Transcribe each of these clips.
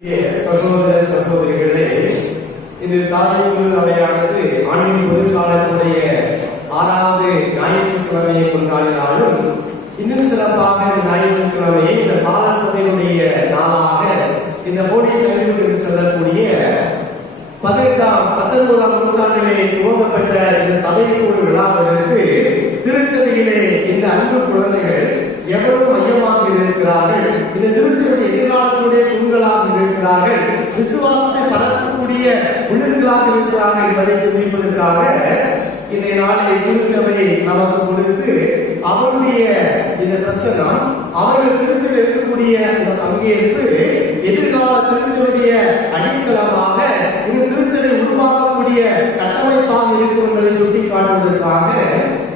சகோதர சகோதரிகளே, இது தாய்மொழி அவையானது ஆண்டின் பொதுக்காலத்தினுடைய 6வது ஞாயிற்றுக்கிழமையை கொண்டாடினாலும் இன்னும் சிறப்பாக ஞாயிற்றுக்கிழமையை இந்த பாலசபையினுடைய நாளாக இந்த போடி சைவம் என்று சொல்லக்கூடிய 19ஆம் நூற்றாண்டிலே துவங்கப்பட்ட இந்த சபைக்கூடு விழாவிற்கு திருச்சபையிலே இந்த அன்பு குழந்தைகள் எவ்வளவு மையமாக இருக்கிறார்கள், இந்த திருச்சபை எதிர்காலத்தினுடைய தூண்களாக இருக்கிறார்கள், விசுவாசத்தை பரப்பக்கூடிய விழுதுகளாக இருக்கிறார்கள் என்பதை சிந்திப்பதற்காக இன்றைய நாளிலே திருச்சபையை நமக்கு கொடுத்து அவருடைய இந்த பிரசனம் அவர்கள் திருச்சபை இருக்கக்கூடிய இந்த பங்கேற்பு எதிர்கால திருச்சபைய அடித்தளமாக இந்த திருச்சபை உருவாக்கக்கூடிய கட்டமைப்பாக இருக்கும் என்பதை சுட்டிக்காட்டுவதற்காக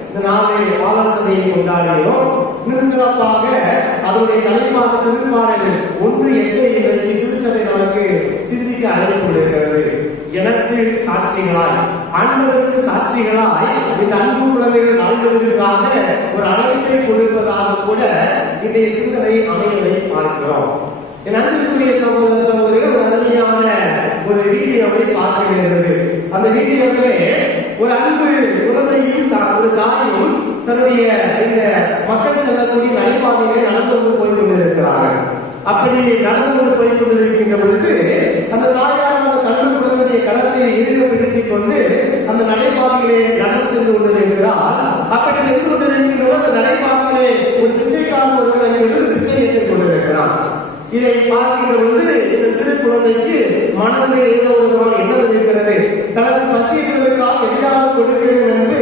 இந்த நாளை பாலசபையை கொண்டாடுகிறோம். இன்னும் சிறப்பாக அதனுடைய தலைப்பாக திருப்பாடல் 1:8 இன்றைக்கு திருச்சபை நமக்கு சிந்திக்க அழைக்கப்படுகிறது. எனக்கு சாட்சிகளாய், ஆண்டவருக்கு சாட்சிகளாய் இந்த அன்பு குழந்தைகள் வாழ்வதற்காக ஒரு அழைப்பை கொடுப்பதாக கூட இன்றைய சிந்தனை அமைவதை பார்க்கிறோம். என் அன்பிற்குரிய சகோதர சகோதரிகள், ஒரு அருமையான ஒரு வீடியோவை பார்க்கிறது. அந்த வீடியோவிலே ஒரு அன்பு குழந்தையும் ஒரு தாயும் தன்னுடைய இந்த மக்கள் செல்லக்கூடிய நடைபாதைகளை நடந்து கொண்டு போய் கொண்டிருக்கிறார்கள். அப்படி நடந்து கொண்டு போய் கொண்டிருக்கின்ற பொழுது அந்த தாயார் கல்வி குழந்தைய களத்தை இறுதிப்படுத்திக் கொண்டு அந்த நடைபாதையிலே நடந்து சென்று கொண்டிருக்கிறார். அப்படி சென்று கொண்டிருக்கின்ற அந்த நடைபாதையிலே ஒரு பிச்சைக்காரன் ஒருவர் பிச்சை ஏற்றுக் கொண்டிருக்கிறார். இதை பார்க்கின்ற பொழுது இந்த சிறு குழந்தைக்கு மனதிலே ஏதோ ஒரு எண்ணம் இருக்கிறது. தனது பசிகளுக்காக எதிராக கொடுக்க வேண்டும் என்று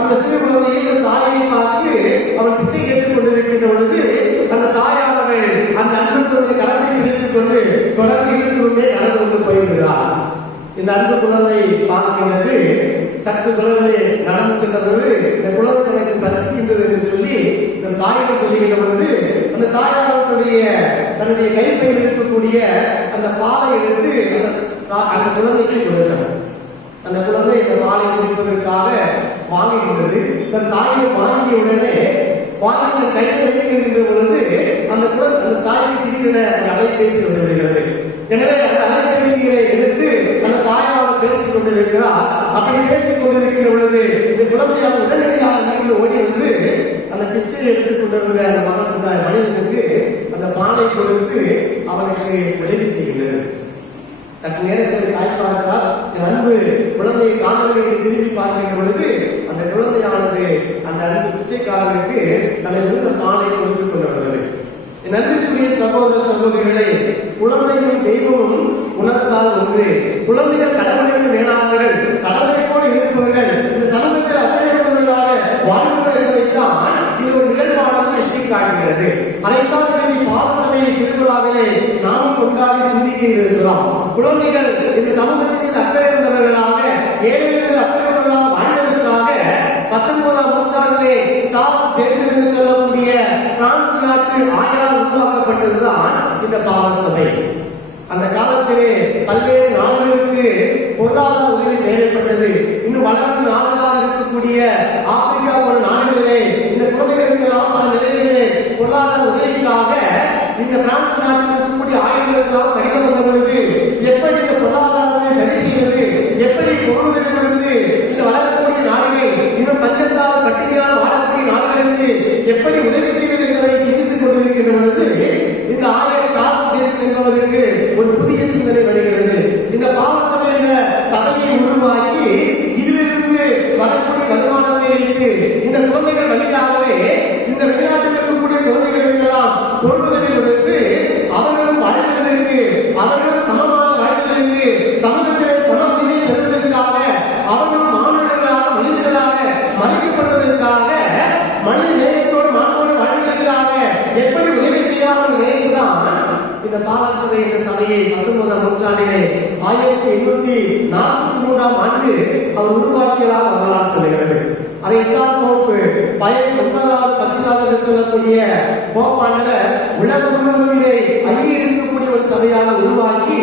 அந்த சிறு குழந்தையை தாயை பார்த்து அவன் பிச்சை கேட்டுக் கொண்டிருக்கின்ற பொழுது அந்த தாயானவர்கள் அந்த அன்பு குழந்தை களத்தை பிடித்துக் கொண்டு தொடர்ந்து இருந்து கொண்டே நடந்து கொண்டு போய்விடுகிறார். இந்த அன்பு குழந்தை பார்க்கின்றது. சற்று குழந்தை நடந்து சென்ற பொழுது இந்த குழந்தை தனக்கு பசிக்கின்றது என்று சொல்லி இந்த தாயிடம் சொல்லுகின்ற பொழுது அந்த தாயாருடைய தன்னுடைய கைப்பையில் இருக்கக்கூடிய அந்த பாலை எடுத்து அந்த குழந்தைக்கு கொடுத்தார். அந்த குழந்தை இந்த பாலை குடிப்பதற்காக வாங்குகின்றது. தன் தாயை வாங்கிய உடனே வாங்கி கையில் வைக்கின்ற பொழுது அந்த குழந்தை அந்த தாய்க்கு திடீரென அலைபேசி வந்துவிடுகிறது. எனவே அந்த அலைபேசியை எடுத்து அந்த தாயார் பேசிக் கொண்டிருக்கிறார். அப்படி பேசிக் கொண்டிருக்கின்ற பொழுது இந்த குழந்தையாக உடனடியாக இருந்து ஓடி வந்து அந்த பிச்சையை எடுத்துக் கொண்டிருந்த அந்த மனிதனுக்கு அந்த பானை கொடுத்து அவனுக்கு உதவி செய்கிறது. சற்று நேரத்தில் தாய்ப்பாளர் என் அன்பு குழந்தையை காணொலியை திரும்பி பார்க்கின்ற பொழுது அந்த குழந்தையானது அந்த அன்பு பிச்சைக்காரனுக்கு தன்னை விழுந்த பானை கொடுத்துக் கொண்டிருந்தது. என் அன்பிற்குரிய சகோதர சகோதரிகளே, குழந்தையும் தெய்வமும் உணர்ந்தால் ஒன்று. குழந்தைகள் கடவுளுக்கு மேலானவர்கள், கடவுளையோடு இருப்பவர்கள், இந்த சமூகத்தில் அத்தகையவர்களாக வாழ்வுகள் என்பதைத்தான் இது ஒரு நிகழ்வானது எட்டி காட்டுகிறது. அதைத்தான் பாலசபை திருவிழாவிலே நாம் கொண்டாடி சிந்திக்க இருக்கிறோம். குழந்தைகள் இந்த சமூகத்திற்கு அக்கறையுள்ளவர்களாக, ஏழைகள் அக்கறையுள்ளவர்களாக வாழ்வதற்காக 19ஆம் நூற்றாண்டிலே சார்ல்ஸ் டேவிட் என்று சொல்லக்கூடிய பிரான்ஸ் நாட்டு ஆயரால் உருவாக்கப்பட்டதுதான் இந்த பாலசபை. அந்த காலத்திலே பல்வேறு நாடுகளுக்கு பொருளாதார உதவி தேவைப்பட்டது. இன்னும் வளர்ந்து நாடுகளாக இருக்கக்கூடிய ஆப்பிரிக்கா போன்ற நாடுகளிலே இந்த குழந்தைகளுக்கு பல நிலையிலே பொருளாதார உதவிக்காக இந்த பிரான்ஸ் நாட்டில் இருக்கக்கூடிய ஆய்வுகளுக்காக கடிதம் வந்த பொழுது எப்படி இந்த பொருளாதாரத்தை சரி செய்வது, எப்படி பொருள் கொடுத்து இந்த வளரக்கூடிய நாடுகள் இன்னும் பஞ்சத்தால் பட்டினியால் வாழக்கூடிய நாடுகளுக்கு எப்படி உதவி செய்வது என்பதை சிந்தித்துக் கொண்டிருக்கின்ற பொழுது இந்த ஆயிரம் காசு சேர்த்து என்பதற்கு ஒரு புதிய சிந்தனை வருகிறது. இந்த பாலசபையில சபையை உருவாக்கி இதிலிருந்து வரக்கூடிய வருமானத்தை வைத்து இந்த குழந்தைகள் வழியாகவே இந்த வெளிநாட்டில் இருக்கக்கூடிய குழந்தைகளுக்கெல்லாம் பொருளுதவி கொடுத்து அவர்களும் வாழ்வதற்கு, அவர்களும் சமமாக வாழ்வதற்கு, சமூகத்திலே சமநிலை பெறுவதற்காக, அவர்களும் மாணவர்களாக மனிதர்களாக மதிக்கப்படுவதற்காக, மனித நேயத்தோடு மாணவர்கள் வாழ்வதற்காக எப்படி உதவி செய்யாமல் நினைத்துதான் இந்த பாலசபை என்ற சபையை 19ஆம் நூற்றாண்டிலே 1843ஆம் ஆண்டு அவர் உருவாக்கியதாக வரலாறு சொல்கிறது. அதை 8ஆம் போப்பு பயன் 9வது சொல்லக்கூடிய போப்பாண்டவர் உலகம் முழுவதிலே அங்கீகரிக்கக்கூடிய ஒரு சபையாக உருவாக்கி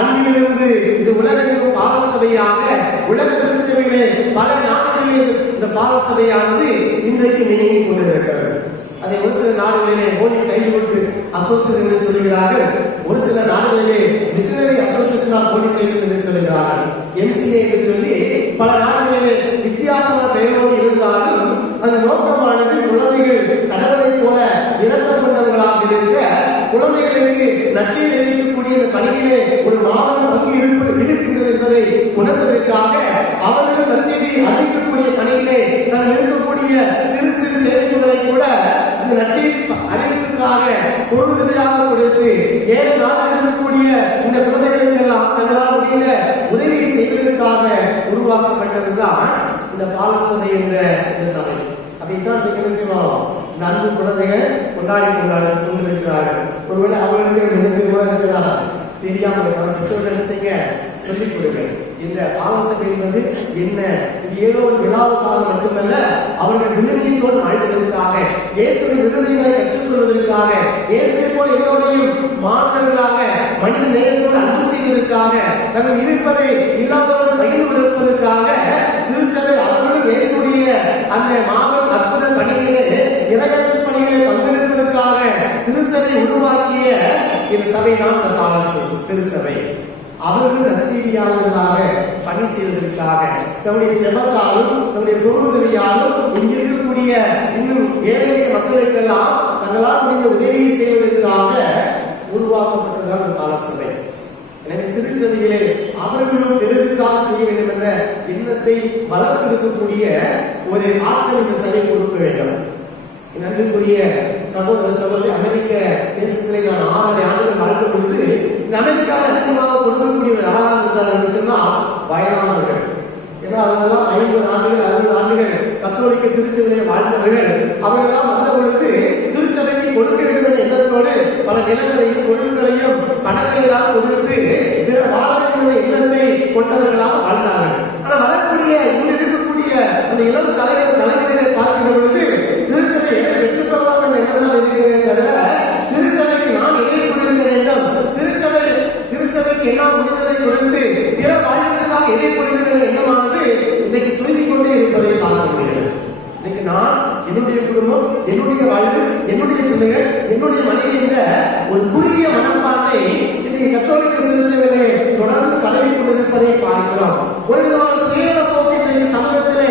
அன்றிலிருந்து இந்த உலகத்திற்கு பாலசபையாக உலக திருச்சபையிலே பல நாடுகளில் இந்த பாலசபையானது இன்றைக்கு நினைவு கொண்டிருக்கிறது. அதை ஒரு சில நாடுகளிலே ஹோலி சைல்ட்ஹுட் அசோசியேஷன் என்று சொல்கிறார்கள். ஒரு சில நாடுகளிலே மிஷனரி அசோசியேஷன் போட்டி செய்வது என்று சொல்கிறார்கள். MCA என்று சொல்லி பல நாடுகளிலே வித்தியாசமான பெயரோடு இருந்தாலும் அந்த நோக்கமானது குழந்தைகள் கடவுளை போல இறக்கம் கொண்டவர்களாக இருக்க குழந்தைகளுக்கு நச்சையில் இருக்கக்கூடிய பணியிலே ஒரு மாபெரும் பங்கு இருக்கின்றது என்பதை உணர்வதற்காக அவர்கள் நச்சையை அறிவிக்கக்கூடிய பணியிலே தான் இருக்கக்கூடிய சிறு சிறு சேமிப்புகளை கூட இந்த நச்சை அறிவிப்புக்காக பொருளுதவியாக கொடுத்து 7 நாட்கள் இருக்கக்கூடிய இந்த குழந்தைகளுக்கெல்லாம் தங்களால் முடிந்த உதவியை செய்வதற்காக உருவாக்கப்பட்டதுதான் இந்த பாலசபை என்ற இந்த சபை. அதைத்தான் என்ன செய்வோம், இந்த அன்பு குழந்தைகள் கொண்டாடி கொண்டிருக்கிறார்கள். ஒருவேளை அவர்களுக்கு என்ன செய்வாங்க தெரியாமல் நம்ம பெற்றோர்கள் என்ன செய்ய சொல்லிக் கொடுங்கள். இந்த பாலசபை என்பது என்ன, இது ஏதோ ஒரு விழாவுக்காக மட்டுமல்ல, அவர்கள் விண்ணப்பித்தோடு வாழ்வதற்காக, இயேசுவின் விருதுகளை கற்றுக்கொள்வதற்காக, இயேசுவை போல் எல்லோரையும் மாணவர்களாக மனித நேயத்தோடு அன்பு செய்வதற்காக, தங்கள் இருப்பதை இல்லாதவர்கள் பகிர்ந்து கொடுப்பதற்காக திருச்சபை அவர்களும் இயேசுடைய அந்த மாபெரும் அற்புத பணிகளிலே இறையாட்சி பணிகளை பங்கெடுப்பதற்காக திருச்சபை உருவாக்கிய இந்த சபை தான் இந்த பாலசபை திருச்சபை. அவர்கள் நற்செய்தியாளர்களாக பணி செய்வதற்காக தன்னுடைய செபத்தாலும் தன்னுடைய பொருளுதவியாலும் இங்கு இருக்கக்கூடிய இன்னும் ஏழை மக்களுக்கெல்லாம் தங்களால் முடிந்த உதவியை செய்வதற்காக உருவாக்கப்பட்டதுதான் இந்த பாலசபை. எனவே திருச்சபையிலே அவர்களும் பிறருக்காக செய்ய வேண்டும் என்ற எண்ணத்தை வளர்த்தெடுக்கக்கூடிய ஒரு ஆற்றல் இந்த சபை கொடுக்க வேண்டும். நன்றிக்குரிய சகோதர சகோதரி, அமெரிக்க தேசத்திலே நான் 6 ஆண்டுகள் வாழ்க்கை பொழுது இந்த அமெரிக்காவை அதிகமாக கொடுக்கக்கூடிய யாராக இருந்தார் என்று சொன்னால் வயதானவர்கள். ஏன்னா அவர்களெல்லாம் 50 ஆண்டுகள் 60 ஆண்டுகள் கத்தோலிக்க திருச்சபையிலே வாழ்ந்தவர்கள். அவர்களெல்லாம் வந்த பொழுது திருச்சபைக்கு கொடுக்க வேண்டும் என்ற எண்ணத்தோடு பல நிலங்களையும் பொருட்களையும் பணங்களையெல்லாம் கொடுத்து பிற வாழ்க்கையுடைய எண்ணத்தை கொண்டவர்களாக வாழ்ந்தார்கள். ஆனால் வரக்கூடிய இங்கு இருக்கக்கூடிய அந்த இளம் தலைவர்களை பார்க்கின்ற பொழுது திருச்சபை எதை பெற்றுக்கொள்ளலாம் என்ற எண்ணம் இருக்கிறதே தவிர திருச்சபைக்கு நான் எதை கொடுக்க வேண்டும், திருச்சபைக்கு என்னால் முடிந்ததை கொடுத்து பிற வாழ்க்கைக்காக எதை கொடுக்கிற எண்ணமானது இன்னைக்கு சொல்லிக் கொண்டே இருப்பதை பார்க்க முடியாது. இன்னைக்கு நான் என்னுடைய குடும்பம், என்னுடைய வாழ்வு, என்னுடைய பிள்ளைகள், என்னுடைய மனைவி என்ற ஒரு குறுகிய மனப்பான்மை இன்னைக்கு கத்தோலிக்க திருச்சபையிலே தொடர்ந்து பரவி கொண்டிருப்பதை பார்க்கிறோம். ஒரு விதமான சுயநல போக்கு இன்னைக்கு சமூகத்திலே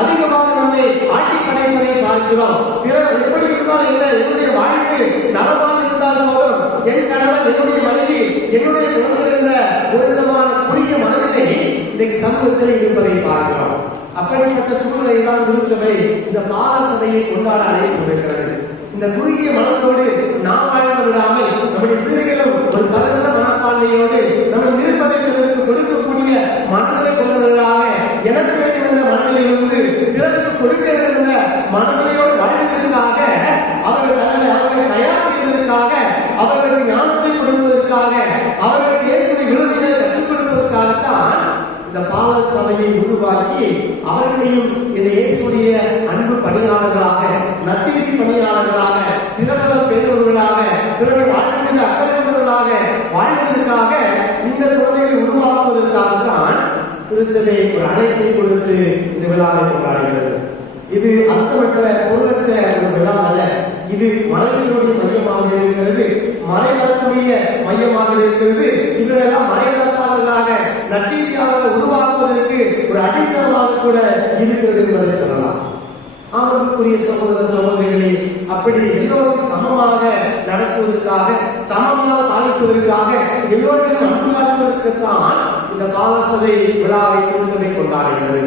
அதிகமாக நம்மை ஆட்டி படைப்பதை பார்க்கிறோம். பிறர் எப்படி இருந்தால் என்ன, என்னுடைய வாழ்க்கை நலமாக இருந்தால் போதும், என் கணவன், என்னுடைய மனைவி, என்னுடைய குழந்தைகள் என்ற ஒரு விதமான குறுகிய மனநிலை இன்னைக்கு சமூகத்தில் இருப்பதை பார்க்கிறோம். அப்படிப்பட்ட சூழ்நிலை தான் திருச்சபை இந்த பாலசபையை கொண்டாட அழைக்கப்படுகிறது. இந்த குறுகிய மனத்தோடு நாம் வாழ்வதில்லாமல் நம்முடைய பிள்ளைகளும் ஒரு பரந்த மனப்பான்மையோடு நம்ம நிற்பதை கொடுக்கக்கூடிய மனநிலை கொண்டவர்களாக, எனக்கு வேண்டும் என்ற மனநிலையிலிருந்து பிறருக்கு கொடுக்க வேண்டும் என்ற மனநிலையோடு வாழ்வதற்காக, அவர்களை தயார் செய்வதற்காக, அவர்களுக்கு ஞானத்தை கொடுப்பதற்காக, அவர்களுக்கு இயேசுவின் விருதுகளை கற்றுக் கொடுப்பதற்காகத்தான் இந்த பாலசபையை உருவாக்கி அவர்களையும் இந்த இயேசுடைய அன்பு பணியாளர்களாக, நற்செய்தி பணியாளர்களாக, சிறந்த பெரியவர்களாக, பிறரை வாழ்வதற்கு அக்கறையுள்ளவர்களாக வாழ்வதற்காக இந்த குழந்தைகளை உருவாக்குவதற்காகத்தான் திருச்சபை ஒரு அழைப்பை கொடுத்து இந்த விழாவை கொண்டாடுகிறது. இது அர்த்தமற்ற பொருளற்ற ஒரு விழா அல்ல. இது மலைகளுடைய மையமாக இருக்கிறது, மலைகளுடைய மையமாக இருக்கிறது. இவரெல்லாம் மலைநடப்பாளர்களாக, நற்செய்தியாளர்களை உருவாக்குவதற்கு ஒரு அடித்தளமாக கூட இருக்கிறது என்பதை சொல்லலாம். ஆமனுக்குரிய சகோதர சகோதரிகளை அப்படி எல்லோரும் சமமாக நடத்துவதற்காக, சமமாக பாதிப்பதற்காக, எல்லோரும் அன்பு காட்டுவதற்குத்தான் இந்த பாலசபை விழாவை திருச்சபை கொண்டாடுகிறது.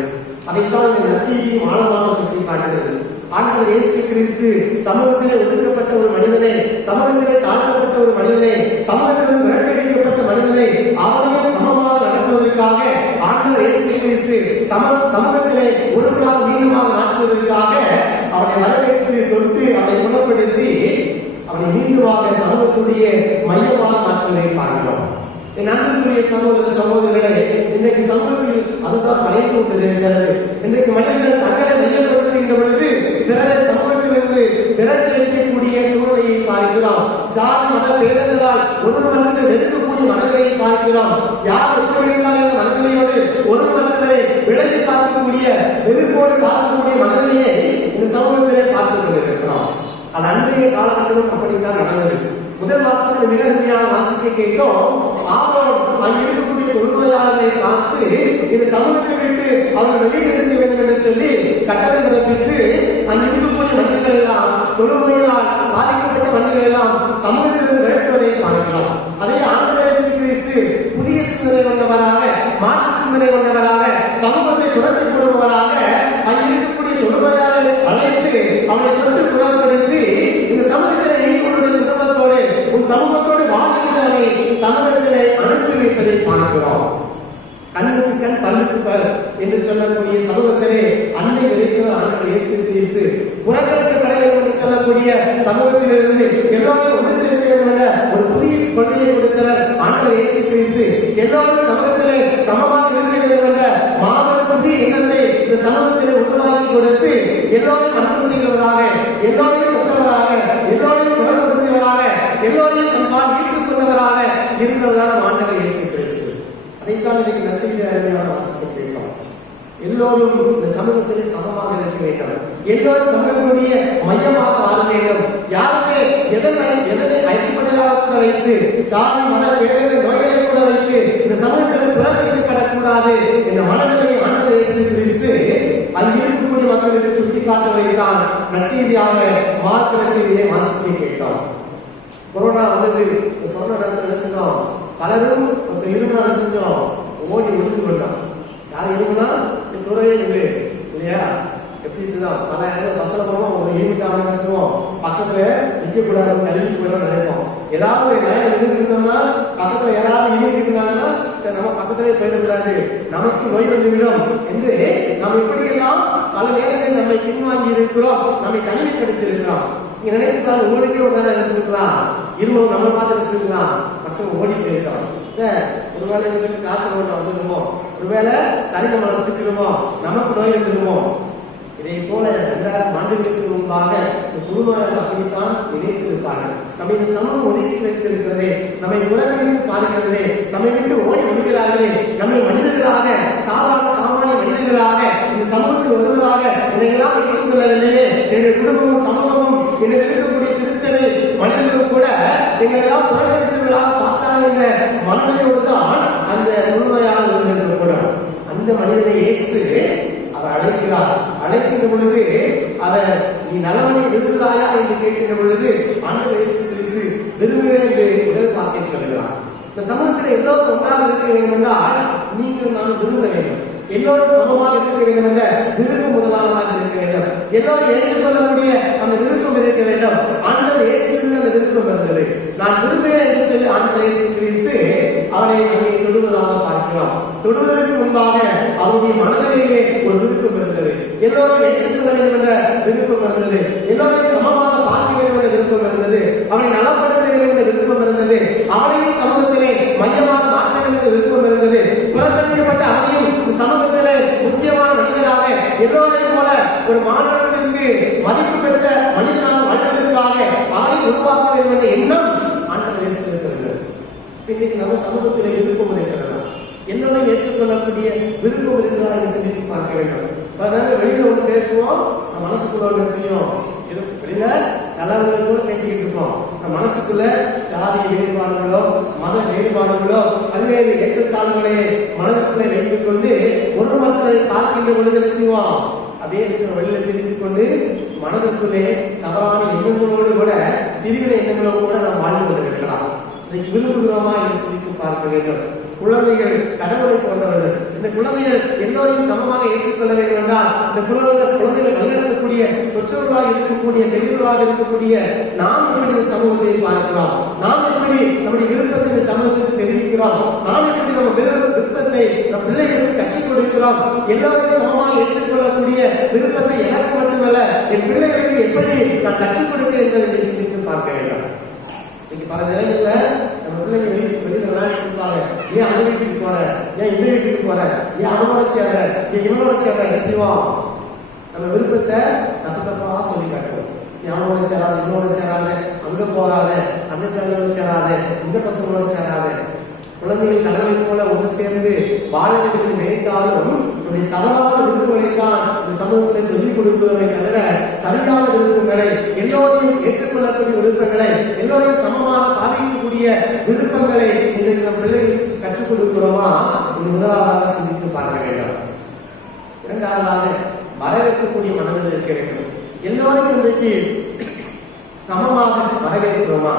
அதைத்தான் இந்த நற்செய்தியும் ஆழமாக சுட்டி காட்டுகிறது. ஆண்டவர் இயேசு கிறிஸ்து சமூகத்திலே ஒதுக்கப்பட்ட ஒரு மனிதனை, சமூகத்திலே தாழ்த்தப்பட்ட ஒரு மனிதனை, சமூகத்திலிருந்து விரட்டடிக்கப்பட்ட மனிதனை அவரையும் சமமாக நடத்துவதற்காக ஆண்டவர் இயேசு கிறிஸ்து சமூகத்திலே ஒருவராக மீண்டுமாக மாற்றுவதற்காக அவனை வரவேற்று தொட்டு அவனை குணப்படுத்தி அவனை மீண்டுமாக சமூகத்துடைய மையமாக மாற்றுவதை பார்க்கிறோம். என் அன்புக்குரிய சகோதர சகோதரர்களே, இன்றைக்கு சமூகத்தில் அதுதான் மறைத்து கொண்டிருக்கிறது. இன்றைக்கு மனிதர்கள் தங்களை மையப்படுத்துகின்ற பொழுது பிறரை சமூகத்திலிருந்து விரட்டடிக்கக்கூடிய சூழ்நிலையை பார்க்கிறோம். ஜாதி மத பேதங்களால் ஒரு மனிதர் வெறுக்கக்கூடிய மனநிலையை பார்க்கிறோம். யார் எப்படி இருந்தால் என்ற மனநிலையோடு ஒரு மனிதரை விலகி பார்க்கக்கூடிய, வெறுப்போடு பார்க்கக்கூடிய மனநிலையை இந்த சமூகத்திலே பார்த்துக் கொண்டிருக்கிறோம். அது அன்றைய காலகட்டமும் அப்படித்தான் நடந்தது. முதல் வாசகத்தில் மிக அருமையாக வாசிக்க வாசிக்க கேட்டோம். ஆரோன் அங்கு இருக்கக்கூடிய தொழுநோயாளர்களை பார்த்து இந்த சமூகத்தை விட்டு அவர்கள் வெளியே இருக்க வேண்டும் என்று சொல்லி கட்டளை பிறப்பித்து அங்கு இருக்கக்கூடிய மனிதர்கள் எல்லாம் தொழுநோயால் பாதிக்கப்பட்ட மனிதர்கள் எல்லாம் சமூகத்திலிருந்து விரட்டுவதை பார்க்கிறோம். அதே ஆண்டவர் இயேசு கிறிஸ்து புதிய சிந்தனை கொண்டவராக, மாற்று சிந்தனை கொண்டவராக, சமூகத்தை புரட்டி போடுபவராக அங்கு இருக்கக்கூடிய தொழுநோயாளர்களை அழைத்து அவனை தொட்டு குணப்படுத்தி இந்த சமூகத்தில் நீங்களுடைய குடும்பத்தோடு உன் சமூகத்தோடு வாழ்கிறவனை சமூகத்திலே அனுப்பி வைப்பதை பார்க்கிறோம். கண்ணுக்கு கண் பல்லுக்கு பல் என்று சொல்லக்கூடிய சமூகத்திலே அன்னை இருக்கிற ஆண்டவர் இயேசு கிறிஸ்து புறக்கணிக்கப்பட வேண்டும் என்று சொல்லக்கூடிய சமூகத்திலிருந்து எல்லோரும் ஒன்று சேர்க்க வேண்டும் என்ற ஒரு புதிய கொள்கையை கொடுத்தவர் ஆண்டவர் இயேசு கிறிஸ்து. எல்லோரும் சமூகத்திலே சமமாக இருக்க வேண்டும் என்ற மாபெரும் புதிய எண்ணத்தை இந்த சமூகத்திலே உருவாக்கி கொடுத்து எல்லோரும் அன்பு செய்கிறவராக, எல்லோரையும் கொண்டவராக, எல்லோரையும் குணப்படுத்தியவராக, எல்லோரையும் தன்பால் ஈர்த்துக் கொண்டவராக இருந்தவர்தான் ஆண்டவர் இயேசு கிறிஸ்து. அதைத்தான் இன்னைக்கு நற்செய்தி அருமையாக வாசிக்க கேட்டோம். எல்லோரும் இந்த சமூகத்திலே சமமாக இருக்க வேண்டும், எல்லோரும் சமூகத்தினுடைய மையமாக வாழ வேண்டும். யாருமே எதனை அடிப்படையாக கூட வைத்து சாதி மத வேறு நோய்களை கூட வைத்து இந்த சமூகத்தில் புறக்கணிக்கப்படக்கூடாது என்ற மனநிலையை ஆண்டவர் இயேசு கிறிஸ்து அங்கு இருக்கக்கூடிய மக்களுக்கு சுட்டிக்காட்டுவதைத்தான் நற்செய்தியாக மார்க் நற்செய்தியை வாசிக்க கேட்டோம். கொரோனா வந்தது. கொரோனா என்ன செஞ்சோம்? பலரும் இருநாள் செஞ்சோம், ஓடி ஒழிந்து கொண்டோம். யார் இருமுன்னா துறையே இல்லை இல்லையா? எப்படி செஞ்சோம்? பல பஸ்ல போனோம், ஒரு ஈவிட்டாக பேசுவோம், பக்கத்துல நிக்க கூடாது, தள்ளி போயிடும் நினைப்போம். ஏதாவது இருந்தோம்னா பக்கத்துல யாராவது ஈவிட்டு இருந்தாங்கன்னா சரி நம்ம பக்கத்திலே போயிடக்கூடாது, நமக்கு நோய் வந்துவிடும் என்று நாம் இப்படியெல்லாம் பல நேரங்களில் நம்மை பின்வாங்கி இருக்கிறோம், நம்மை தனிமைப்படுத்தி இருக்கிறோம். நீங்க நினைத்துதான் உங்களுக்கே ஒரு வேலை நினைச்சிருக்கலாம், இருமும் நம்ம பார்த்து நினைச்சிருக்கலாம், பட்சம் ஓடி போயிருக்கோம். ஒருவேளை எங்களுக்கு காய்ச்சல் ஓட்டம் வந்துருமோ, ஒருவேளை சரி நம்மளை பிடிச்சிருமோ, நமக்கு நோய் வந்துருமோ. இதை போல 2000 ஆண்டுகளுக்கு முன்பாக குருநோயாளர்கள் அப்படித்தான் நினைத்திருப்பார்கள். நம்ம இந்த சமூகம் ஒதுக்கி வைத்திருக்கிறதே, நம்மை உலகிலிருந்து பாதுகாக்கிறதே, நம்மை விட்டு ஓடி ஒழுகிறார்களே, நம்மை மனிதர்களாக, சாமானிய மனிதர்களாக இந்த சமூகத்தில் ஒருவராக என்னையெல்லாம் ஏற்றுக்கொள்ளவில்லையே, என்னுடைய குடும்பமும் சமூகமும் என்னை இருக்கக்கூடிய திருச்சபை மனிதர்களும் கூட எங்களெல்லாம் புறக்கணித்தவர்களாக பார்த்தாங்க என்ற மனநிலையோடு தான் அந்த குருநோயாளர்கள் கூட அந்த மனிதனை இயேசு அவர் அழைக்கிறார். அழைக்கின்ற பொழுது அவர் நீ நலமனை விரும்புகிறாயா என்று கேட்கின்ற பொழுது ஆண்டவர் இயேசு கிறிஸ்து விரும்புகிறேன் என்று முதல் வார்த்தை சொல்கிறார். இந்த சமூகத்தில் எல்லோரும் ஒன்றாக இருக்க வேண்டும் என்றால் நீங்கள் நான் விரும்ப வேண்டும், எல்லோரும் சமமாக இருக்க வேண்டும் என்ற விருப்பம் முதலாளமாக இருக்க வேண்டும், எல்லோரும் ஏற்றுக்கொள்ளக்கூடிய அந்த விருப்பம் இருக்க வேண்டும். ஆண்டவர் இயேசுவின் அந்த விருப்பம் இருந்தது. நான் விரும்புகிறேன் என்று சொல்லி ஆண்டவர் இயேசு கிறிஸ்து அவனை அங்கே தொடுவதாக பார்க்கிறோம். தொடுவதற்கு முன்பாக அவருடைய மனதிலேயே ஒரு விருப்பம் இருந்தது, எல்லோரும் ஏற்றுக்கொள்ள வேண்டும் என்ற விருப்பம் இருந்தது, எல்லோரையும் சமமாக பார்க்க வேண்டும் என்ற விருப்பம் இருந்தது, அவனை நலப்படுத்த வேண்டும் என்ற விருப்பம் இருந்தது, அவனையும் சமூகத்திலே மையமாக மாற்ற வேண்டும் என்ற விருப்பம் இருந்தது. புறக்கணிக்கப்பட்ட அவனையும் சமூகத்திலே முக்கியமான மனிதராக எல்லோரையும் போல ஒரு மாநிலத்திற்கு மதிப்பு பெற்ற மனிதனாக வாழ்வதற்காக அவனை உருவாக்க வேண்டும் என்ற எண்ணம் ஆண்டவர் இயேசு இருக்கிறது. இன்னைக்கு நம்ம சமூகத்திலே விருப்பம் இருக்கிறதா? எல்லோரும் ஏற்றுக்கொள்ளக்கூடிய விருப்பம் இருக்கிறதா என்று சிந்தித்து பார்க்க வேண்டும். வெளியில ஒன்று பேசுவோம், நம்ம மனசுக்குள்ள ஒன்று செய்யும், வெளியில நல்லவங்களை கூட பேசிக்கிட்டு இருப்போம், நம்ம மனசுக்குள்ள சாதி வேறுபாடுகளோ மத வேறுபாடுகளோ பல்வேறு ஏற்றத்தாழ்வுகளை மனதுக்குள்ளே வைத்துக் கொண்டு ஒரு மற்றதை பார்க்கின்ற பொழுது செய்வோம், அப்படியே வெளியில சிரித்துக் கொண்டு மனதுக்குள்ளே தவறான எண்ணங்களோடு கூட பிரிவினை எண்ணங்களோடு கூட நாம் வாழ்ந்து கொண்டிருக்கலாம். இன்றைக்கு விரும்புகிறோமா என்று சிரித்து பார்க்க வேண்டும். குழந்தைகள் கடவுளை போன்றவர்கள். இந்த குழந்தைகள் எல்லோரையும் சமமாக ஏற்றுக்கொள்ள வேண்டும் என்றால் இந்த குழந்தைகள் வழிநடத்தக்கூடிய பெற்றோர்களாக இருக்கக்கூடிய பெரியவர்களாக இருக்கக்கூடிய நாம் எப்படி இந்த சமூகத்தை பார்க்கிறோம், நாம் எப்படி நம்முடைய விருப்பத்தை இந்த சமூகத்துக்கு தெரிவிக்கிறோம், நாம் எப்படி நம்ம விருப்பத்தை நம் பிள்ளைகளுக்கு கற்றுக் கொடுக்கிறோம், எல்லோரையும் சமமாக ஏற்றுக்கொள்ளக்கூடிய விருப்பத்தை எனக்கு மட்டுமல்ல என் பிள்ளைகளுக்கு எப்படி நான் கற்றுக் கொடுக்க என்பதை சிந்தித்து பார்க்க வேண்டும். இன்னைக்கு பல நிலைகள்ல நம்ம பிள்ளைங்க வெளியில விளையாடி இருப்பாங்க, ஏன் அந்த வீட்டுக்கு போற, ஏன் இந்த வீட்டுக்கு போற, ஏன் அவனோட சேர, ஏன் இவனோட சேர, என்ன செய்வோம்? நம்ம விருப்பத்தை தப்பு தப்பா சொல்லி காட்டுவோம். நீ அவனோட சேராத, இவனோட சேராத, அங்க போகாத, அந்த சேனலோட சேராத, இந்த பசங்களோட சேராத. குழந்தைகள் கடவுளை போல ஒன்று சேர்ந்து வாழ வேண்டும் நினைத்தாலும் நம்முடைய தவறான விருப்பங்களைத்தான் இந்த சமூகத்தை சொல்லிக் கொடுக்கிறதை தவிர சரியான விருப்பங்களை, எல்லோரையும் ஏற்றுக்கொள்ளக்கூடிய விருப்பங்களை, எல்லோரையும் சமமாக பாதிக்கக்கூடிய விருப்பங்களை முதலாவதாக சிந்தித்து பார்க்க வேண்டும். இரண்டாவதாக வரவேற்கக்கூடிய மனநிலை இருக்க வேண்டும். எல்லோரும் இன்றைக்கு சமமாக வரவேற்கிறோமா?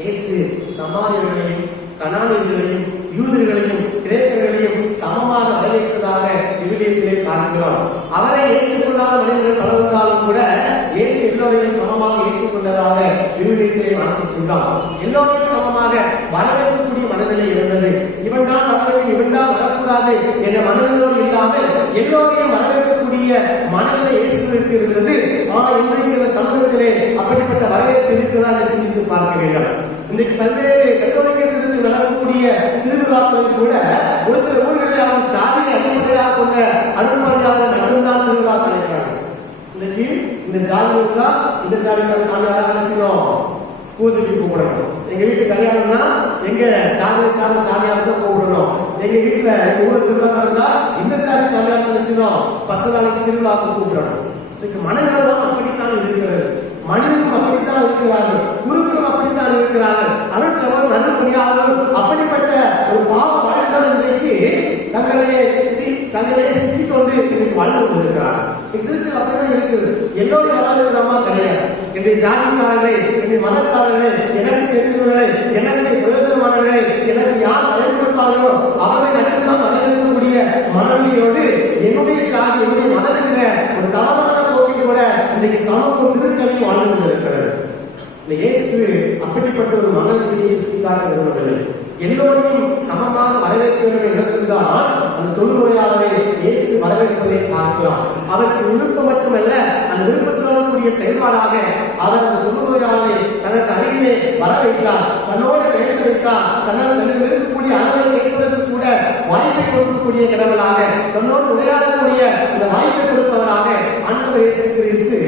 இயேசு சமாரியர்களையும் கனானியர்களையும் யூதர்களையும் கிரேக்கர்களையும் சமமாக வரவேற்றதாக விவிலியத்திலே பார்க்கிறோம். அவரை ஏற்றுக்கொள்ளாத மனிதர்கள் பலர் இருந்தாலும் கூட இயேசு எல்லோரையும் சமமாக ஏற்றுக்கொண்டதாக விவிலியத்திலே வாசிக்கின்றோம். எல்லோரையும் சமமாக வரவேற்கக்கூடிய மனநிலை இருந்தது. இவன் தான் வரவேற்கும், இவன் தான் வரக்கூடாது என்ற மனநிலையோடு இல்லாமல் எல்லோரையும் வரவேற்கக்கூடிய மனநிலை இயேசுவிற்கு இருந்தது. ஆனால் இன்றைக்கு இந்த சமூகத்திலே அப்படிப்பட்ட வரவேற்பு இருக்கிறதா என்று சிந்தித்து பார்க்க வேண்டும். இன்றைக்கு பல்வேறு கத்தோலிக்க திருச்சி வளரக்கூடிய திருவிழாக்களில் கூட ஒரு சில ஊர்களில் அவன் சாதியை அடிப்படையாக கொண்ட அனுமதியாக மட்டும்தான் திருவிழா கிடைக்கிறாங்க. இன்னைக்கு இந்த ஜாதி இருந்தா இந்த ஜாதிக்கான சாமியாராக செய்யணும், பூஜைக்கு கூப்பிடணும். எங்க வீட்டு கல்யாணம்னா எங்க ஜாதியை சார்ந்த சாமியார் தான் கூப்பிடணும். எங்க வீட்டுல ஊர் திருவிழா இருந்தா இந்த ஜாதி சாமியார் செய்யணும், 10 நாளைக்கு திருவிழாவுக்கு கூப்பிடணும். இன்னைக்கு மனநலம் அப்படித்தான் இருக்கிறது. மனிதனும் அப்படித்தான் இருக்கிறார்கள், குருக்களும் அப்படித்தான் இருக்கிறார்கள், அருட்சவரும் நன்மையாளரும் அப்படிப்பட்ட ஒரு பாவ வாழ்ந்தால் இன்றைக்கு தங்களையே சிக்கிக்கொண்டு இன்னைக்கு வாழ்ந்து கொண்டிருக்கிறார்கள். திருச்சி அப்படிதான் இருக்குது. எல்லோரும் வரவேற்கலாமா? கிடையாது. என்னுடைய ஜாதிக்காரர்களை, என்னுடைய மதக்காரர்களை, எனக்கு தெரிந்தவர்களை, எனக்கு பிரயோஜனமானவர்களை எனக்கு யார் பயன்படுத்தார்களோ அவரை மட்டும்தான் வரவேற்கக்கூடிய மனநிலையோடு என்னுடைய ஜாதி, என்னுடைய மதம் என்ற ஒரு தவறான போக்கில் கூட இன்னைக்கு சமூகம் திருச்சபை வாழ்ந்து கொண்டிருக்கிறது. இயேசு அப்படிப்பட்ட ஒரு மனநிலையை சுட்டிக்காட்ட விரும்பவில்லை. எல்லோரையும் சமமாக வரவேற்க வேண்டும் என்பதுதான் அந்த தொழுநோயாளரை இயேசு வரவேற்பதை பார்க்கலாம். அவருக்கு விருப்பம் மட்டுமல்ல, அந்த விருப்பத்தோடு கூடிய செயல்பாடாக அவர் அந்த தொழுநோயாளரை தனக்கு அருகிலே வர வைத்தார், தன்னோடு பேச வைத்தார், தன்னிடம் இருக்கக்கூடிய அளவை கேட்பதற்கு கூட வாய்ப்பை கொடுக்கக்கூடிய கடவுளாக, தன்னோடு உரையாடக்கூடிய இந்த வாய்ப்பை கொடுப்பவராக ஆண்டவர் இயேசு கிறிஸ்து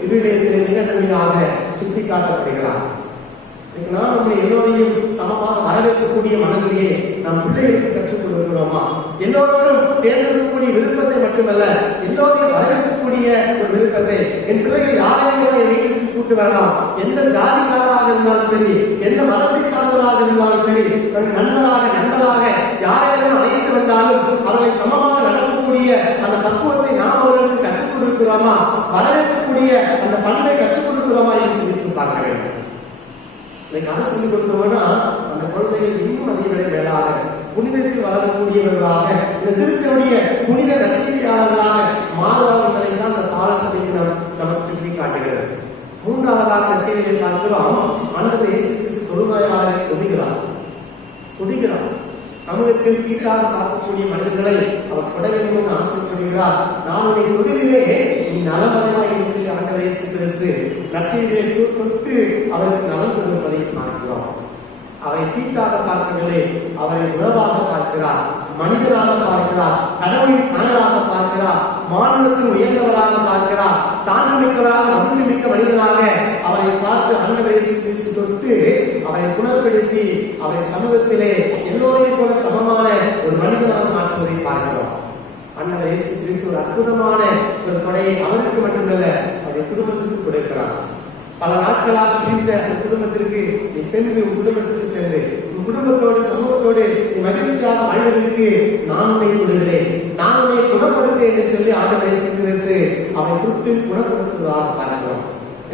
விவிலியத்திலே மிக தெளிவாக சுட்டிக்காட்டப்படுகிறார். நாம் நம்முடைய எல்லோரையும் சமமாக வரவேற்கக்கூடிய மனநிலையை நம் பிள்ளைகளுக்கு கற்றுக் கொடுக்கிறோமா? எல்லோரோடும் சேர்ந்திருக்கக்கூடிய விருப்பத்தை மட்டுமல்ல, எல்லோரையும் வரவேற்கக்கூடிய ஒரு விருப்பத்தை. என் பிள்ளைகள் யாரையும் என் வீட்டுக்கு கூட்டு வரலாம், எந்த ஜாதிக்காரராக இருந்தாலும் சரி, எந்த மதத்தை சார்ந்தவராக இருந்தாலும் சரி, நண்பராக யாரையும் அழைத்து வந்தாலும் அவர்களை சமமாக நடக்கக்கூடிய அந்த தத்துவத்தை நாம் அவர்களுக்கு கற்றுக் கொடுக்கிறோமா? வரவேற்கக்கூடிய அந்த பண்பை கற்றுக் கொடுக்கிறோமா என்று சிந்தித்து பார்க்க வேண்டும். அதை சொல்லிக் கொடுத்தோம்னா அந்த குழந்தைகள் இன்னும் அதிக மேலாக புனிதத்தில் வளரக்கூடியவர்களாக, இந்த திருச்சபையுடைய புனித நற்செய்தியாளர்களாக மாறுவார்கள் என்பதைத்தான் அந்த பாலசபைக்கு நமக்கு சுட்டி காட்டுகிறது. மூன்றாவதாக நற்செய்தியை பார்க்கிறோம். ஆண்டவர் இயேசு கிறிஸ்து தொழுநோயாளரை துடிக்கிறார். சமூகத்தில் தீட்டாக தாக்கக்கூடிய மனிதர்களை அவர் தொட வேண்டும் என்று ஆசைப்படுகிறார். நான் உன்னை தொடுகிறே நீ நலமடைவாய் என்று சொல்லி ஆண்டவர் இயேசு கிறிஸ்து நற்செய்தியை தொட்டு அவருக்கு நலம் கொடுப்பதை பார்க்கிறோம். அவரை தீட்டாக பார்க்கவில்லை, அவரை உறவாக பார்க்கிறார், மனிதனாக பார்க்கிறார், கடவுளின் சாணலாக பார்க்கிறார், மாநிலத்தில் உயர்ந்தவராக பார்க்கிறார், சான்று மிக்கவராக மகிழ்ச்சி மிக்க மனிதனாக அவரை பார்த்து ஆண்டவர் இயேசு கிறிஸ்து தொட்டு அவரை குணப்படுத்தி அவரை சமூகத்திலே எல்லோரையும் போல சமமான ஒரு மனிதனாக மாற்றுவதை பார்க்கிறோம். ஆண்டவர் இயேசு கிறிஸ்து ஒரு அற்புதமான ஒரு கொடையை அவருக்கு மட்டுமல்ல அவருடைய குடும்பத்திற்கு கொடுக்கிறார். பல நாட்களாக பிரிந்த அந்த குடும்பத்திற்கு நீ சென்று உன் குடும்பத்திற்கு சென்று உன் குடும்பத்தோடு சமூகத்தோடு நீ மகிழ்ச்சியாக வாழ்வதற்கு நான் உன்னை கொடுக்கிறேன், நான் உன்னை குணப்படுத்தேன் என்று சொல்லி ஆண்டவர் இயேசு கிறிஸ்து அவரை தொட்டு குணப்படுத்துவதாக பார்க்கிறோம்.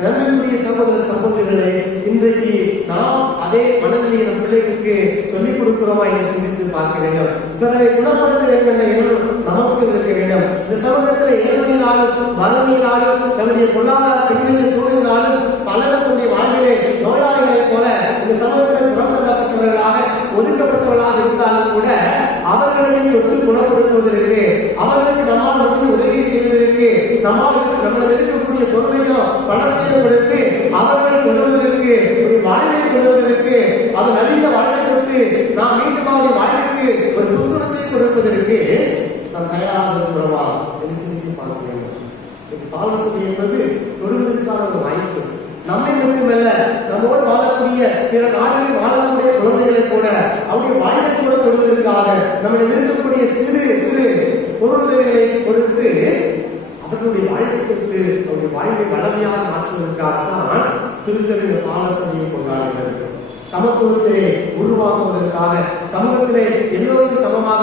நன்மைக்குரிய சகோதரர்களே, இன்றைக்கு நாம் அதே மனநிலையை நம் பிள்ளைகளுக்கு சொல்லிக் கொடுக்கிறோமா என்று சிந்தித்து பார்க்க வேண்டும். இவர்களை குணப்படுத்த வேண்டும் என்ற எண்ணம் நமக்கு இருக்க வேண்டும். இந்த சமூகத்தில் ஏழ்மையினாலும் வறுமையினாலும் தன்னுடைய பொருளாதார பின்னணி சூழலினாலும் பலருடைய வாழ்விலே நோயாளிகளைப் போல இந்த சமூகத்தில் புறந்தள்ளப்பட்டவர்களாக ஒதுக்கப்பட்டவர்களாக இருந்தாலும் கூட அவர்களையும் தொட்டு குணப்படுத்துவதற்கு, அவர்களுக்கு நம்மால் வந்து உதவி செய்வதற்கு, நம்மளை இருக்கக்கூடிய பொருளையோ பணத்தையோ கொடுத்து அவர்களை கொள்வதற்கு, ஒரு வாழ்வை கொள்வதற்கு, அது நலிந்த வாழ்வை கொடுத்து நாம் மீண்டும் அவருடைய வாழ்விற்கு ஒரு புத்துணர்ச்சியை கொடுப்பதற்கு நாம் தயாராக இருக்கிறோமா என்று சிந்தித்து பார்க்க வேண்டும். பாலசபை என்பது தொழுவதற்கான ஒரு வாய்ப்பு. நம்மை மட்டுமல்ல, நம்மோடு வாழக்கூடிய பிற நாடுகளில் வாழக்கூடிய குழந்தைகளை கூட அவருடைய வாழ்வை கூட தொழுவதற்காக நம்மை இருக்கக்கூடிய சிறு சிறு பொருளுதவிகளை கொடுத்து அவர்களுடைய வாழ்க்கைக்கு அவருடைய வாழ்வை வளமையாக மாற்றுவதற்காகத்தான் திருச்சபை பாலசபையை கொண்டாடுகிறது. சமத்துவத்திலே உருவாக்குவதற்காக, சமூகத்திலே எல்லோரும் சமமாக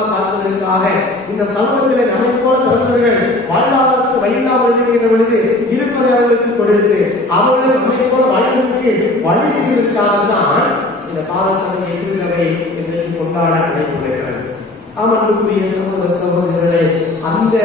அடைவதற்காக இந்த சமூகத்திலே நம்மை போல பிறந்தவர்கள் வாழ்வாதாரத்துக்கு வழியில்லாமல் இருக்கின்ற பொழுது இருப்பதை அவர்களுக்கு கொடுத்து அவர்கள் நம்மை போல வாழ்வதற்கு வழி செய்வதற்காக தான் இந்த பாலசபை திருச்சபை இன்றைக்கு கொண்டாட அழைக்கப்படுகிறது. அன்புக்குரிய சகோதர சகோதரர்களே, அந்த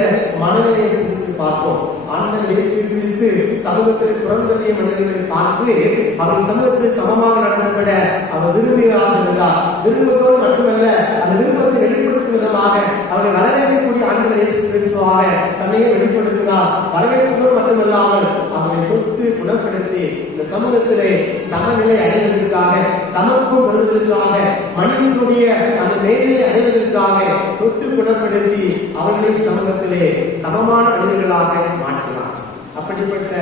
மனநிலையை சிந்தித்து பார்ப்போம். ஆண்டவர் இயேசு கிறிஸ்து சமூகத்தில் பிறந்ததைய மனிதர்களை பார்த்து அவர் சமூகத்தில் சமமாக நடந்துவிட அவர் விரும்புகிறார் இருந்தார். விரும்புவதோடு மட்டுமல்ல, அந்த விருப்பத்தை வெளிப்படுத்தும் விதமாக அவரை வரவேற்கக்கூடிய ஆண்டவர் இயேசு கிறிஸ்துவாக தன்னையே வெளிப்படுத்தினார். வரவேற்பதோடு மட்டுமல்லாமல் அவரை தொட்டு குணப்படுத்தி இந்த சமூகத்திலே சமநிலை அடைவதற்காக, சமத்துவம் வருவதற்காக, மனிதனுடைய அந்த மேலையை அடைவதற்காக தொட்டு குணப்படுத்தி அவர்களின் சமூகத்திலே சமமான மனிதர்களாக மாற்றினார். அப்படிப்பட்ட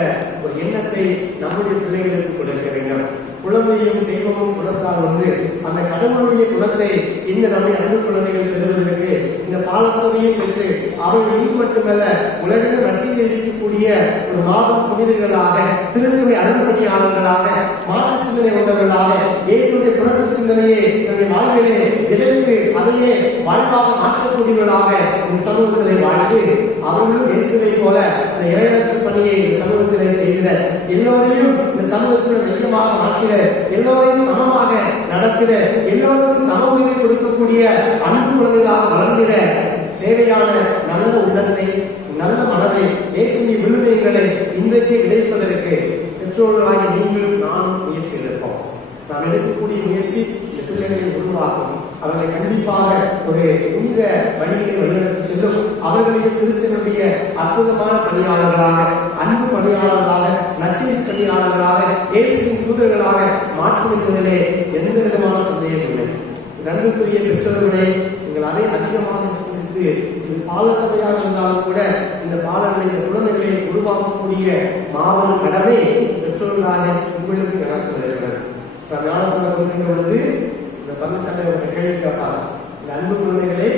ஒரு எண்ணத்தை நம்முடைய பிள்ளைகளுக்கு கொடுக்க வேண்டும். குழந்தையும் தெய்வமும் குணத்தால் ஒன்று. அந்த கடவுளுடைய குணத்தை இந்த நம்முடைய அன்பு குழந்தைகள் பெறுவதற்கு இந்த பாலசபையை பெற்று அவர்கள் மட்டுமல்ல உலகில் நட்சியில் இருக்கக்கூடிய ஒரு மாதம் புனிதர்களாக, திருச்சபை அருள்பணியாளர்களாக, மாற்று சிந்தனை கொண்டவர்களாக, இயேசுடைய புரட்சி சிந்தனையை தன்னுடைய வாழ்விலே விதைத்து அதையே வாழ்வாக மாற்றக்கூடியவர்களாக இந்த சமூகத்திலே வாழ்ந்து அவர்களும் இயேசுவை போல இந்த இறைவனசு பணியை இந்த சமூகத்திலே செய்கிற, எல்லோரையும் இந்த சமூகத்தில் மையமாக மாற்றிட, எல்லோரையும் சமமாக நடத்திட, எல்லோருக்கும் சம உரிமை கொடுக்கக்கூடிய அன்பு குழந்தைகளாக வளர்ந்திட தேவையான நல்ல உள்ளத்தை, நல்ல மனதை, இயேசுவை விழுமைகளை இன்றைக்கு விதைப்பதற்கு பெற்றோர்களாகி நீங்களும் நானும் முயற்சி எடுப்போம். நாம் எடுக்கக்கூடிய முயற்சி இந்த பிள்ளைகளை உருவாக்கும். அவர்களை கண்டிப்பாக ஒரு புனித வழியை வழிநடத்தி செல்லும். அவர்களையும் திருச்சனுடைய அற்புதமான பணியாளர்களாக, அன்பு பணியாளர்களாக, நற்செய்தி பணியாளர்களாக, இயேசுவின் தூதர்களாக மாற்றுவதிலே எந்த விதமான சந்தேகம் இல்லை. நன்றிக்குரிய பெற்றோர்களே, நீங்கள் அதை அதிகமாக சிந்தித்து இது பாலசபையாக இருந்தாலும் கூட இந்த பாலர்களை, இந்த குழந்தைகளை உருவாக்கக்கூடிய மாபெரும் கடமை பெற்றோர்களாக உங்களுக்கு எனக்கு வருகிறது. ஞானசபை கொள்கின்ற பொழுது இந்த பங்குசபை ஒரு கேள்வி கேட்பாங்க. இந்த அன்பு குழந்தைகளே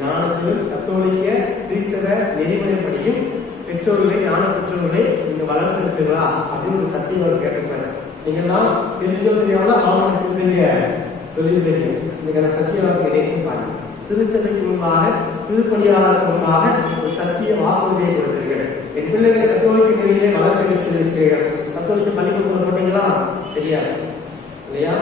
ஞானத்திலும் கத்தோலிக்க கிறிஸ்தவ நெறிமுறைப்படியும் பெற்றோர்களே, ஞான பெற்றோர்களே நீங்க வளர்த்து இருக்கிறீர்களா அப்படின்னு ஒரு சத்தியம் அவர் கேட்டிருப்பாரு. நீங்கெல்லாம் தெரிஞ்சோ தெரியாமல ஆவணம் செஞ்சீங்க சொல்லியிருப்பீங்க. இன்னைக்கான சத்தியம் கிடைக்கும் பாருங்க. திருச்சபைக்கு முன்பாக, திருப்பணியாளருக்கு முன்பாக ஒரு சத்திய வாக்குறுதியை கொடுத்தீர்கள். என் பிள்ளைகளை கத்தோலிக்க நெறியிலே வளர்த்து வச்சிருக்கிறீர்கள். கத்தோலிக்க பள்ளிக்கூடம் போட்டீங்களா? தெரியாது இல்லையா?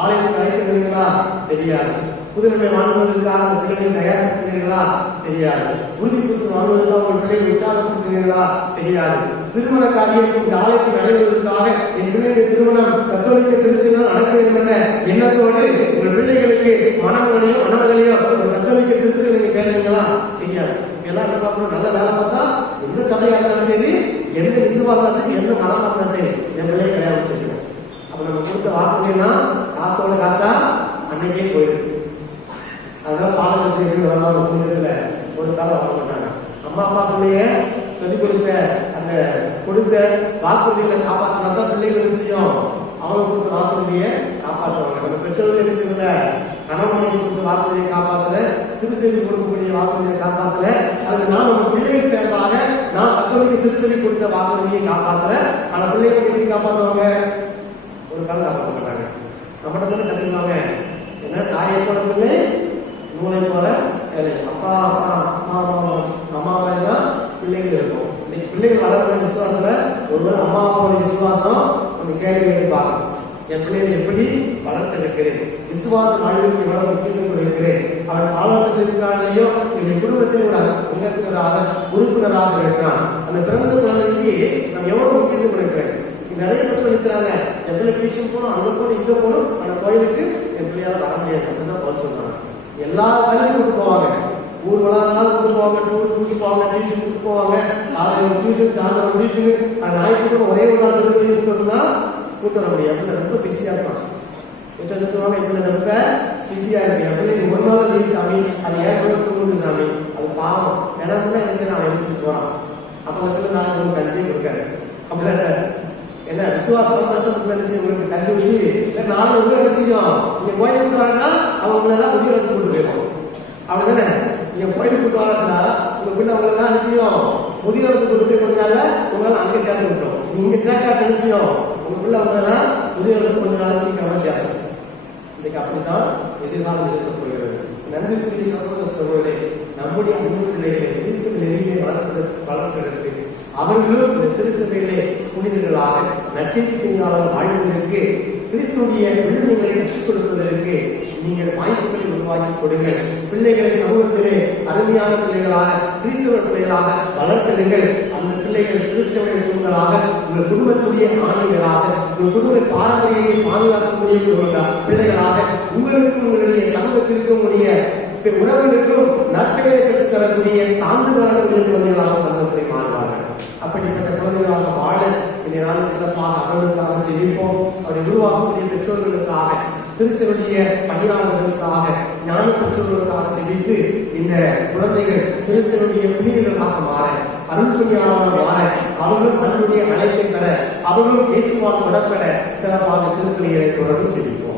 ஆலயத்துக்கு அழைக்கிறீர்களா? தெரியாது. புதுநிலை வாழ்வதற்காக உங்கள் பிள்ளைகளை தயாரிக்கிறீர்களா? தெரியாது. உறுதி புசு வாழ்வதற்காக உங்கள் பிள்ளைகளை உற்சாகப்படுத்துகிறீர்களா? தெரியாது. திருமண காரியம் இந்த ஆலயத்தை நடைபெறுவதற்காக என் பிள்ளைகளுடைய திருமணம் கத்தோலிக்க திருச்சினால் நடக்க வேண்டும் என்ற எண்ணத்தோடு உங்கள் பிள்ளைகளுக்கு மணமகளையோ மணமகளையோ ஒரு கத்தோலிக்க திருச்சி நீங்க கேட்கிறீங்களா? தெரியாது. எல்லாம் என்ன பார்க்கணும்? நல்ல வேலை பார்த்தா எந்த சபையாக இருந்தாலும் சரி, எந்த இந்துவாக இருந்தாலும் சரி, எந்த மனமாக இருந்தாலும் சரி, என் பிள்ளையை கல்யாணம் வச்சிருக்கணும். அப்ப நம்ம கொடுத்த வாக்குறுதினா காத்தோட காத்தா அன்னைக்கே போயிருக்கு. அதனால பாலகத்தில் ஒரு காலம் வாங்க மாட்டாங்க. அம்மா அப்பா பிள்ளைய சொல்லிக் கொடுத்த அந்த கொடுத்த வாக்குறுதிகளை காப்பாற்றினா தான் பிள்ளைகள் விஷயம். அவங்க கொடுத்த வாக்குறுதியை காப்பாற்றுவாங்க. நம்ம பெற்றோர்கள் என்ன செய்யல, கணவனுக்கு கொடுத்த வாக்குறுதியை காப்பாற்றல, திருச்செவி கொடுக்கக்கூடிய வாக்குறுதியை காப்பாற்றல. அது நான் நம்ம பிள்ளைகள் சேர்ந்தாக நான் கத்தோலிக்க திருச்செவி கொடுத்த வாக்குறுதியை காப்பாற்றல. ஆனா பிள்ளைகளை எப்படி காப்பாற்றுவாங்க? ஒரு காலம் காப்பாற்ற மாட்டாங்க. நம்மகிட்ட தானே கற்றுக்குவாங்க. என்ன தாயை போல பிள்ளை, நூலை போல சேலை. அப்பா அப்பா அம்மா அம்மாவை தான் பிள்ளைகள் இருக்கும். இன்னைக்கு பிள்ளைகள் வளர்ற விசுவாசத்துல ஒருவேளை அம்மாவோட விசுவாசம் கொஞ்சம் கேள்வி கேட்டு பார்க்கணும். என் பிள்ளைகளை எப்படி வளர்த்திருக்கிறேன், விசுவாச வாழ்வுக்கு எவ்வளவு முக்கியத்துவம் கொடுக்கிறேன், அவன் ஆலோசனையோ என் குடும்பத்தில் ஒரு அங்கத்தினராக உறுப்பினராக இருக்கிறான். அந்த பிறந்த குழந்தைக்கு நான் எவ்வளவு முக்கியத்துவம் கொடுக்கிறேன். நிறைய பேர் நினைச்சாங்க, என் பிள்ளை டியூஷன் போகணும், அங்க போகணும், இங்க போகணும், அந்த கோயிலுக்கு என் பிள்ளையால வர முடியாது அப்படிதான் போக சொல்றாங்க. எல்லா வேலையும் கூட்டு போவாங்க, ஊர் வளர்ந்தாலும் கூட்டு போவாங்க, டூர் கூட்டு போவாங்க, டியூஷன் கூட்டு போவாங்க, டியூஷன் சாயந்தரம் டியூஷன், அந்த ஞாயிற்றுக்கிழமை ஒரே ஒரு நாள் கூட்டம்னா கூட்ட வர முடியும். அப்படின்னா ரொம்ப பிஸியா இருப்பாங்க. சொல்லுவாங்க, இப்ப ரொம்ப பிஸியா இருக்கு, என் பிள்ளை ஒரு நாள் லீவ் சாமி, அது ஏற்கனவே சாமி, அது பாவம் தினத்துல என்ன செய்ய அவன் எழுதிச்சு போறான். அப்ப அந்த பிள்ளை நான் உங்களுக்கு கட்சியை கொடுக்காரு. அப்படிதான் என்ன விசுவாசம் உங்களுக்கு கல்வி ஊற்றி இல்லை நாலு ஊர் என்ன செய்யும். நீங்க கோயிலுக்கு வரா அவங்க எல்லாம் உத்தியோகத்துக்கு கொண்டு போயிடும். அப்படிதானே? நீங்க கோயிலுக்கு கூட்டு வரா உங்க பிள்ளை அவங்க எல்லாம் என்ன செய்யும், உத்தியோகத்துக்கு கொண்டு போய் கொஞ்ச நாள் உங்களால அங்கே சேர்ந்து விட்டோம். நீங்க சேர்க்காட்டு என்ன செய்யும், உங்க பிள்ளை அவங்க எல்லாம் உத்தியோகத்துக்கு கொஞ்ச நாள் சீக்கிரமா சேர்க்கணும். இன்னைக்கு அப்படித்தான் எதிர்காலம் இருக்கப்படுகிறது. நன்றி சகோதர சகோதரே, நம்முடைய அன்பு பிள்ளைகளை கிறிஸ்து நெறியிலே வளர்த்தெடுத்து அவர்களும் இந்த திருச்சபையிலே புனிதர்களாக நற்செய்தியாளர் வாழ்வதற்கு கிறிஸ்துடைய விழுமியங்களை கற்றுக் கொடுப்பதற்கு நீங்கள் வாய்ப்புகளை உருவாக்கி கொடுங்கள். பிள்ளைகளை சமூகத்திலே அருமையான பிள்ளைகளாக கிறிஸ்தவ பிள்ளைகளாக வளர்த்தெடுங்கள். அந்த பிள்ளைகள் திருச்சபை தூண்களாக உங்கள் குடும்பத்துடைய ஆணைகளாக உங்கள் குடும்ப பாரம்பரியத்தை பாதுகாக்கக்கூடிய பிள்ளைகளாக உங்களுக்கும் உங்களுடைய சமூகத்திற்கும் உடைய உறவுகளுக்கும் நற்பெயரை பெற்றுத் தரக்கூடிய சான்றுகளாக சமூகத்தை மாறுவார்கள். அப்படிப்பட்ட குழந்தைகளாக வாழ இந்த நாளில் சிறப்பாக அவர்களுக்காக ஜெபிப்போம். அவரை உருவாக்கக்கூடிய பெற்றோர்களுக்காக, திருச்சபையுடைய பணியாளர்களுக்காக, ஞான பெற்றோர்களுக்காக ஜெபித்து இந்த குழந்தைகள் திருச்சபையுடைய புனிதர்களாக மாற, அருள் பணியாளராக மாற, அவர்களும் தன்னுடைய அழைப்பை பெற, அவர்களும் இயேசுவால் விடப்பட சிறப்பாக திருப்பணிகளை தொடர்ந்து ஜெபிப்போம்.